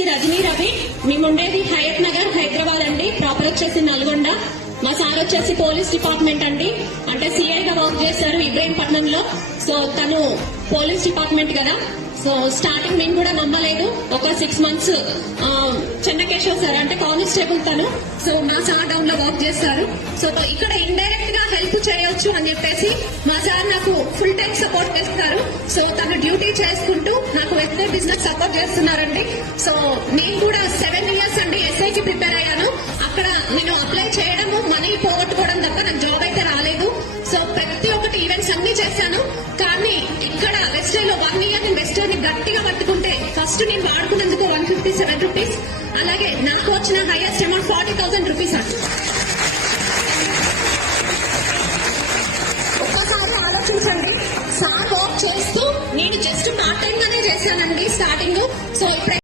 వచ్చేసి రజనీ రవి. మేము ఉండేది హయత్ నగర్ హైదరాబాద్ అండి. ప్రాపర్ వచ్చేసి నల్గొండ. మా సార్ వచ్చేసి పోలీస్ డిపార్ట్మెంట్ అండి, అంటే సిఐగా వర్క్ చేశారు ఇబ్రహీంపట్నంలో. సో తను పోలీస్ డిపార్ట్మెంట్ కదా. సో స్టార్టింగ్ మేము కూడా నమ్మలేదు. ఒక 6 months చెన్నకేశవ్ సార్ అంటే కానిస్టేబుల్ తను. సో మా సార్ డౌన్ లో వర్క్ చేస్తారు. సో ఇక్కడ ఇండైరెక్ట్ గా హెల్ప్ చేయొచ్చు అని చెప్పేసి మా సార్ నాకు ఫుల్ టైం సపోర్ట్ చేస్తారు. సో తను డ్యూటీ చేసుకుంటూ నాకు వెస్టే బిజినెస్ సపోర్ట్ చేస్తున్నారండి. సో నేను కూడా 7 years అండి ఎస్ఐకి ప్రిపేర్ అయ్యాను. అక్కడ నేను అప్లై చేయడము, మనీ పోగొట్టుకోవడం తప్ప నాకు జాబ్ అయితే రాలేదు. సో ప్రతి ఒక్కటి ఈవెంట్స్ అన్ని చేశాను. కానీ ఇక్కడ వెస్టేలో 1 year నేను వెస్టే ని గట్టిగా పట్టుకుంటే ఫస్ట్ నేను వాడుకున్నందుకు 157 రూపీస్, అలాగే నాకు వచ్చిన హైయెస్ట్ అమౌంట్ 40,000 రూపీస్ అండి. ఒక్కసారి ఆలోచించండి, సార్ వర్క్ చేస్తూ నేను జస్ట్ పార్ట్ టైం గానే చేశానండి స్టార్టింగ్. సో ఇప్పుడు